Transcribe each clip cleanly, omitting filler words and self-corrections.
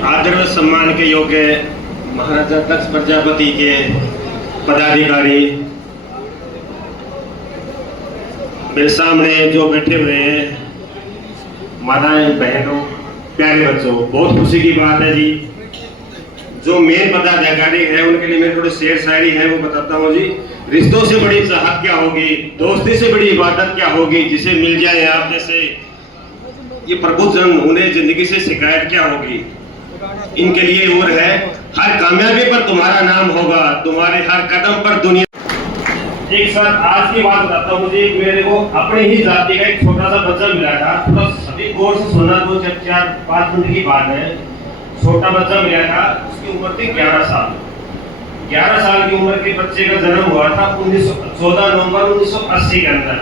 आदर व सम्मान के योग्य महाराजा दक्ष प्रजापति के पदाधिकारी, मेरे सामने जो बैठे हुए हैं माताएं, बहनों, प्यारे बच्चों, बहुत खुशी की बात है जी। जो मेन पदाधिकारी है उनके लिए मेरे थोड़ी शेर शायरी है, वो बताता हूँ जी। रिश्तों से बड़ी चाहत क्या होगी, दोस्ती से बड़ी इबादत क्या होगी, जिसे मिल जाए आप जैसे ये प्रभुजन, उन्हें जिंदगी से शिकायत क्या होगी। इनके लिए और है, हर कामयाबी पर तुम्हारा नाम होगा, तुम्हारे हर कदम पर दुनिया। एक साथ आज की बात बताता हूँ मुझे, मेरे को अपने ही जाति का एक छोटा सा बच्चा मिला था। थोड़ा सभी गौर से सुनना, 2-4-5 मिनट की बात है। छोटा बच्चा मिला था, उसकी उम्र थी 11 साल। 11 साल की उम्र के बच्चे का जन्म हुआ था 14 नवंबर 1980 के अंदर।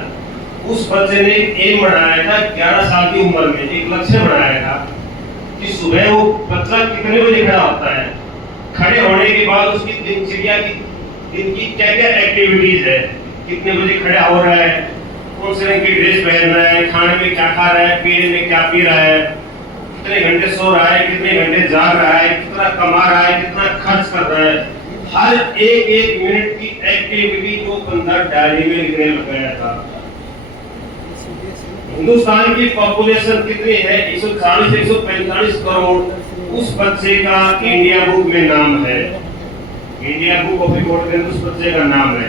उस बच्चे ने एम बनाया था 11 साल की उम्र में, एक लक्ष्य बनाया था कि सुबह वो बच्चा कितने बजे खड़ा होता है, खड़े होने के बाद उसकी दिनचर्या की दिन की क्या क्या एक्टिविटीज है, कितने बजे खड़ा हो रहा है, कौन से रंग की ड्रेस पहन रहा है, खाने में क्या खा रहा है, पीने में क्या पी रहा है, कितने घंटे सो रहा है, कितने घंटे जाग रहा है, कितना कमा रहा है, कितना खर्च कर रहा है। हर एक मिनट की एक्टिविटी को बंदा डायरी में लिखने लग गया था। हिंदुस्तान की पॉपुलेशन कितनी है, 140 से 145 करोड़। उस बच्चे का इंडिया बुक में नाम है, इंडिया बुक ऑफ रिकॉर्ड के अंदर उस बच्चे का नाम है।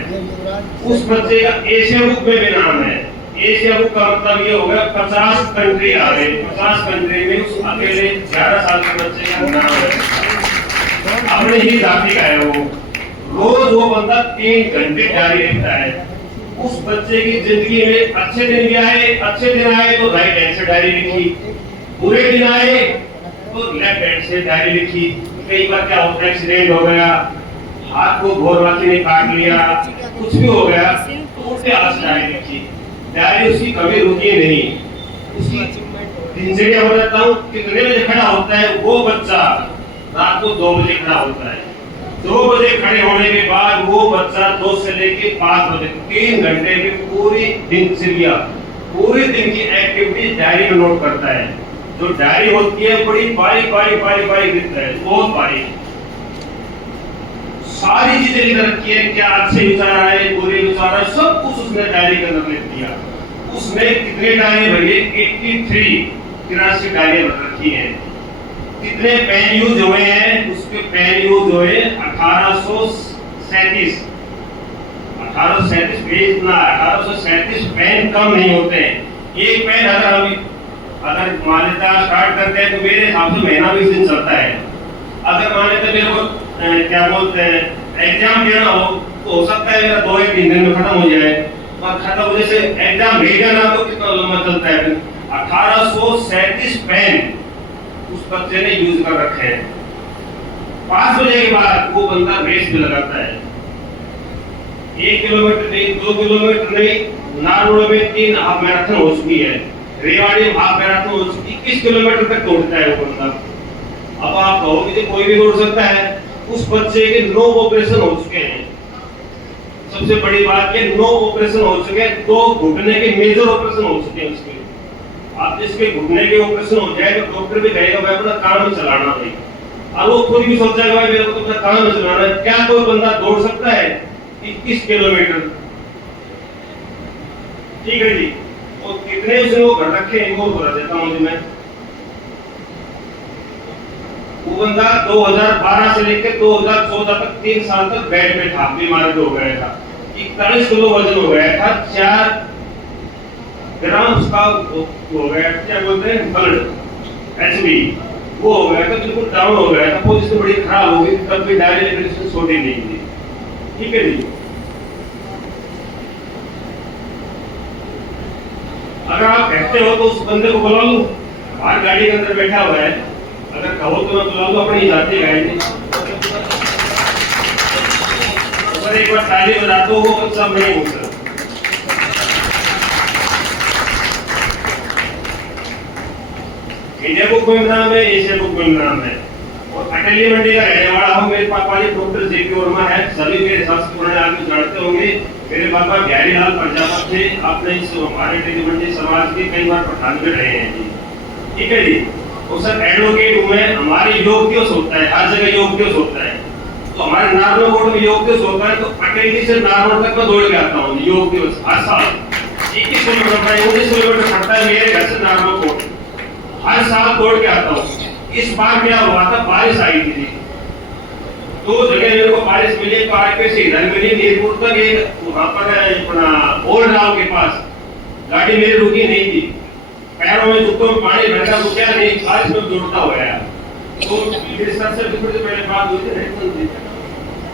उस बच्चे का एशिया बुक में भी नाम है। एशिया बुक का मतलब ये हो गया 50 कंट्री आ गए, 50 कंट्री में उस अकेले 11 साल के बच्चे का नाम है। अपने ही जाति का है वो। रोज वो बंदा 3 घंटे डायरी लिखता है। उस बच्चे की जिंदगी में अच्छे दिन भी आए, अच्छे दिन आए तो राइट हैंड से डायरी लिखी, बुरे दिन आए तो लेफ्ट हैंड से डायरी लिखी। कई बार क्या होता है, एक्सीडेंट हो गया, हाथ को घोरवाची ने काट लिया, कुछ भी हो गया तो उल्टे हाथ से डायरी लिखी। डायरी उसकी कभी रुकी नहीं। उसकी दिनचर्या बताता हूँ, कितने बजे खड़ा होता है वो बच्चा, रात को 2 बजे खड़ा होता है। 2 बजे खड़े होने के बाद वो बच्चा 2 से लेके 5 बजे 3 घंटे में पूरी दिनचर्या, पूरे दिन की एक्टिविटी डायरी में नोट करता है। जो डायरी होती है बड़ी बारीक लिखता है, बहुत बारीक, सारी चीजें लिख रखी है, क्या अच्छे विचार आए, बुरे विचार आए, सब कुछ उसने डायरी के अंदर लिख दिया। उसने कितने डायरी भरी, 83 डायरी भर रखी है। कितने पेन यूज हुए हैं, उसके पेन यूज हुए 1837 पेज ना, 1837 पेन कम नहीं होते हैं। एक पेन अगर मान्यता स्टार्ट करते हैं तो मेरे हिसाब से महीना 20 दिन चलता है। अगर मान्यता मेरे को क्या बोलते हैं एग्जाम देना हो सकता है मेरा 2-3 दिन में खत्म हो जाए, और खत्म होने से एग्जाम भेजा ना तो कितना लंबा चलता है। 1837 पेन उस बच्चे ने यूज कर रखे हैं। 5 बजे के बाद वो बंदा रेस भी लगाता है। 1 किलोमीटर नहीं, 2 किलोमीटर नहीं, नारोड़ में 3 हाफ मैराथन हो चुकी है, रेवाड़ी में हाफ मैराथन हो चुकी, 21 किलोमीटर तक दौड़ता है वो बंदा। अब आप कहोगे कि कोई भी दौड़ सकता है, उस बच्चे के 9 ऑपरेशन हो चुके हैं। सबसे बड़ी बात ये 9 ऑपरेशन हो चुके हैं, 2 घुटने के मेजर ऑपरेशन हो चुके हैं उसके। आप जिसके घुटने के ऑपरेशन हो जाए तो डॉक्टर भी कहेगा भाई अपना काम चलाना भाई। अब वो खुद भी सोचेगा भाई मेरे को तो अपना काम चलाना है। क्या कोई बंदा दौड़ सकता है 21 किलोमीटर? ठीक है जी। और कितने उसने वो घर रखे हैं वो बता देता हूँ मैं। वो बंदा 2012 से लेकर 2014 तक 3 साल तक बेड पे था, बीमार हो गया था। 41 किलो वजन हो गया था, 4 ग्राम उसका हो गया, क्या बोलते हैं ब्लड एचबी, वो हो गया था, बिल्कुल डाउन हो गया था। पोजीशन बड़ी खराब हो गई, तब भी डायरी लिखने छोड़ी नहीं थी। ठीक है जी। अगर आप कहते हो तो उस बंदे को बुला लो, बाहर गाड़ी के अंदर बैठा हुआ है। अगर कहो तो मैं बुला लो, अपनी जाती गाड़ी। अगर एक बार ताली बजा दो वो बच्चा नहीं हो सकता। इंडिया बुक में नाम है, एशिया बुक में नाम है। और अटली मंडी का रहने वाला हूँ। मेरे पापा जी डॉक्टर जे पी वर्मा है, सभी मेरे हिसाब से पुराने आदमी जानते होंगे। मेरे पापा बिहारी लाल प्रजापत थे। आपने इस हमारे मंडी समाज के कई बार प्रधान भी रहे हैं जी। ठीक है जी। तो सर एडवोकेट हूँ मैं, हमारे योग दिवस होता है, हर जगह योग दिवस होता है, तो हमारे नारनौल कोर्ट में योग दिवस होता है, तो अटेंडी से नारनौल तक मैं दौड़ के आता हूँ योग दिवस हर साल। 21 किलोमीटर पड़ता है, 19 किलोमीटर पड़ता है मेरे घर से नारनौल कोर्ट, हर साल दौड़ के आता हूँ। इस बार क्या हुआ था, बारिश आई थी, दो जगह मेरे को बारिश मिली, तो आगे से इधर मिली नीरपुर तक, एक वहां पर अपना ओल्ड राव के पास गाड़ी मेरी रुकी नहीं थी, पैरों में जूतों में पानी भर गया, रुका नहीं, बारिश में दौड़ता हुआ आया। तो मेरे सर से पहले बात हुई थी,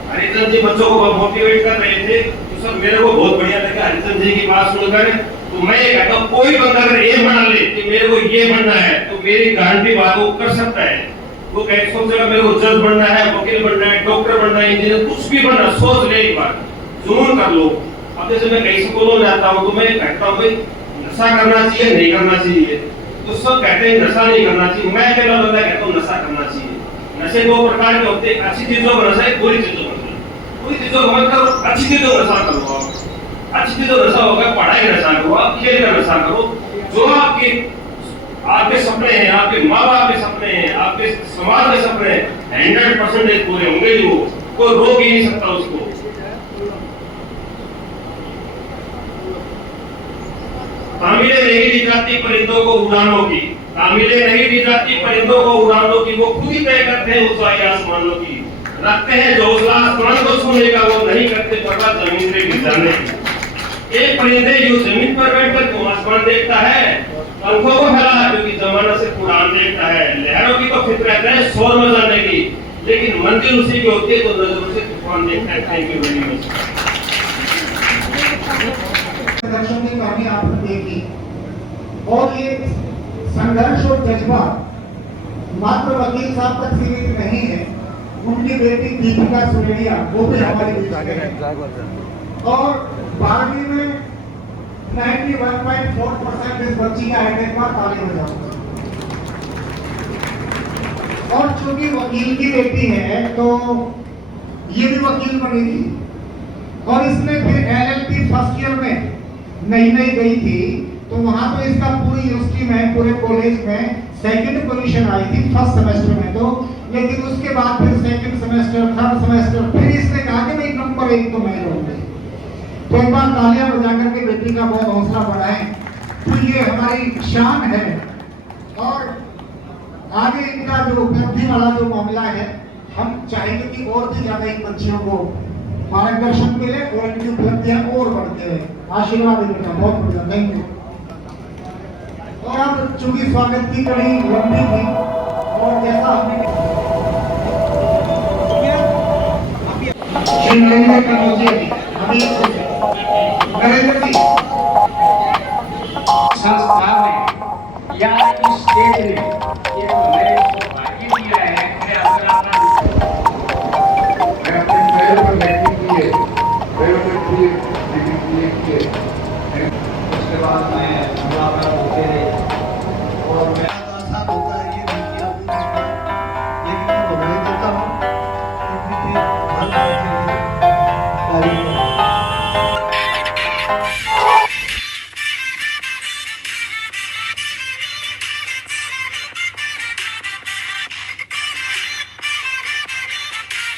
हरिचंद जी बच्चों को मोटिवेट कर रहे थे, तो सर मेरे को बहुत बढ़िया लगा हरिचंद जी की बात सुनकर। तो मैं ये कहता हूँ कोई बंदा अगर ये बना ले कि मेरे को ये बनना है, तो मेरी गारंटी बात वो कर सकता है। वो कह सोचेगा मेरे को जज बनना है, वकील बनना है, डॉक्टर बनना है, इंजीनियर, कुछ भी बनना, सोच ले एक बार, जुनून कर लो। अब जैसे मैं कई स्कूलों में आता हूँ तो मैं कहता हूँ भाई नशा करना चाहिए नहीं करना चाहिए, तो सब कहते हैं नशा नहीं करना चाहिए, मैं अकेला बंदा कहता हूँ नशा करना चाहिए। नशे दो प्रकार के होते हैं, अच्छी चीजों का नशा है, बुरी चीजों का नशा। बुरी चीजों का मत करो, अच्छी चीजों का नशा करो। अच्छी चीजों का नशा होगा, पढ़ाई का नशा करो, आप खेल का नशा करो, जो आपके सपने हैं, आपके माँ बाप के सपने हैं, आपके समाज के सपने हैं, 100% पूरे होंगे ही, वो कोई रोक ही नहीं सकता उसको। तामिले नहीं दी जाती परिंदों को उड़ानों की, तामिले नहीं दी जाती परिंदों को उड़ानों की, वो खुद ही तय करते हैं ऊंचाई आसमानों की, रखते हैं जो हौसला आसमान को छूने का, वो नहीं करते परवाह जमीन पे गिर जाने की। एक परिंदे जो जमीन पर बैठकर तो आसमान देखता है, पंखों को फैला क्योंकि जमाना से उड़ान देखता है, लहरों की तो फितरत है शोर मचाने की, लेकिन मंजिल उसी की होती है तो नजरों से तूफान देखता है। Thank you very much. संघर्षों की कहानी आपने देखी, और ये संघर्ष और जज्बा मात्र वकील साहब तक सीमित नहीं है, उनकी बेटी दीपिका सुरेलिया वो भी हमारे बीच में, और 12वीं में 91.4% इस बच्ची का अटैक हुआ, ताली बजाओ। और चूंकि वकील की बेटी है तो ये भी वकील बनी थी, और इसने फिर LLB फर्स्ट ईयर में नई गई थी, तो वहां तो इसका पूरी यूनिवर्सिटी में, पूरे कॉलेज में सेकंड पोजीशन आई थी फर्स्ट सेमेस्टर में तो, लेकिन उसके बाद फिर सेकंड सेमेस्टर, थर्ड सेमेस्टर, फिर इसने कहा कि भाई नंबर 1 तो मैं रहूंगी। तो एक बार तालियां बजा करके बेटी का बहुत हौसला बढ़ाएं, तो ये हमारी शान है। और आगे इनका जो उपलब्धि वाला जो मामला है, हम चाहेंगे कि और भी ज्यादा इन बच्चियों को मार्गदर्शन मिले और इनकी उपलब्धियां और बढ़ते रहे। आशीर्वाद देने का बहुत बढ़िया, थैंक यू। और अब चूंकि स्वागत की कड़ी लंबी थी, और जैसा हमने नरेंद्र जी संस्थान में या इस स्टेट में